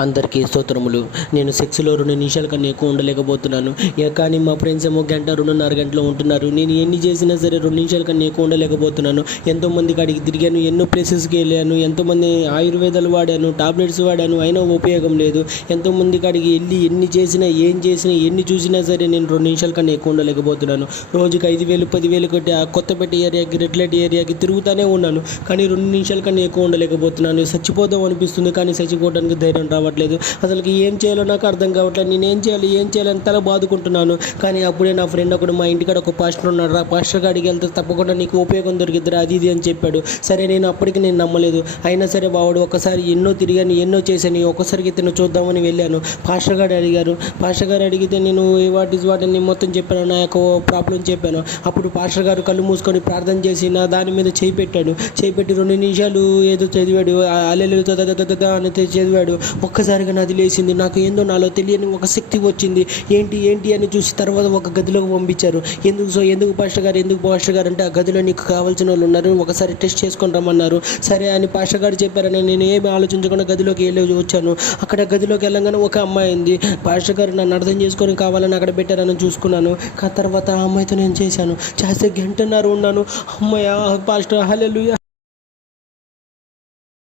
అందరికీ స్తోత్రములు. నేను సెక్స్‌లో 2 నిమిషాల కన్నా ఎక్కువ ఉండలేకపోతున్నాను. కానీ మా ఫ్రెండ్స్ ఏమో గంట, 2:30 గంటలో ఉంటున్నారు. నేను ఎన్ని చేసినా సరే 2 నిమిషాల కన్నా ఎక్కువ ఉండలేకపోతున్నాను. ఎంతోమంది కాడికి తిరిగాను, ఎన్నో ప్లేసెస్‌కి వెళ్ళాను, ఎంతోమంది ఆయుర్వేదాలు వాడాను, టాబ్లెట్స్ వాడాను, అయినా ఉపయోగం లేదు. ఎంతోమంది కాడికి వెళ్ళి ఎన్ని చేసినా, ఏం చేసినా, ఎన్ని చూసినా సరే నేను 2 నిమిషాల కన్నా ఎక్కువ ఉండలేకపోతున్నాను. రోజుకి 5,000, 10,000 కొట్టి ఆ కొత్తపేట ఏరియాకి, రెడ్లైట్ ఏరియాకి తిరుగుతూనే ఉన్నాను. కానీ 2 నిమిషాల కన్నా ఎక్కువ ఉండలేకపోతున్నాను. చచ్చిపోదాం అనిపిస్తుంది, కానీ చచ్చిపోవడానికి ధైర్యం రావట్లేదు. అసలుకి ఏం చేయాలో నాకు అర్థం కావట్లేదు. నేను ఏం చేయాలని తల బాదుకుంటున్నాను. కానీ అప్పుడే నా ఫ్రెండ్ ఒకడు, మా ఇంటికాడ ఒక పాస్టర్ ఉన్నాడు, ఆ పాస్టర్ కాడికి వెళ్తే తప్పకుండా నీకు ఉపయోగం దొరికిద్దిరా అది ఇది అని చెప్పాడు. సరే, అప్పటికి నేను నమ్మలేదు. అయినా సరే వాడు ఒకసారి ఎన్నో తిరిగాను, ఎన్నో చేశాను, ఒక్కసారికి ఇతను చూద్దామని వెళ్ళాను. పాస్టర్ గారు అడిగితే నేను వాట్ అని మొత్తం చెప్పాను, నా యొక్క ప్రాబ్లం చెప్పాను. అప్పుడు పాస్టర్ గారు కళ్ళు మూసుకొని ప్రార్థన చేసి నా దాని మీద చేయి పెట్టి 2 నిమిషాలు ఏదో చదివాడు, అల్లెలు అని చదివాడు. ఒక్కసారిగా నాది లేచింది. నాకు ఏందో నాలో తెలియని ఒక శక్తి వచ్చింది. ఏంటి అని చూసి తర్వాత ఒక గదిలోకి పంపించారు. ఎందుకు పాస్టర్ గారు అంటే, ఆ గదిలో నీకు కావాల్సిన వాళ్ళు ఉన్నారు, ఒకసారి టెస్ట్ చేసుకొని రమ్మన్నారు. సరే అని పాస్టర్ గారు చెప్పారని నేను ఏమి ఆలోచించకుండా గదిలోకి వెళ్ళి వచ్చాను. అక్కడ గదిలోకి వెళ్ళగానే ఒక అమ్మాయి ఉంది. పాస్టర్ గారు నన్ను అర్థం చేసుకొని కావాలని అక్కడ పెట్టారని చూసుకున్నాను. తర్వాత ఆ అమ్మాయితో నేను చేశాను. చేస్తే 1.5 గంట ఉన్నాను. అమ్మాయి పాస్టర్ హల్లెలూయా.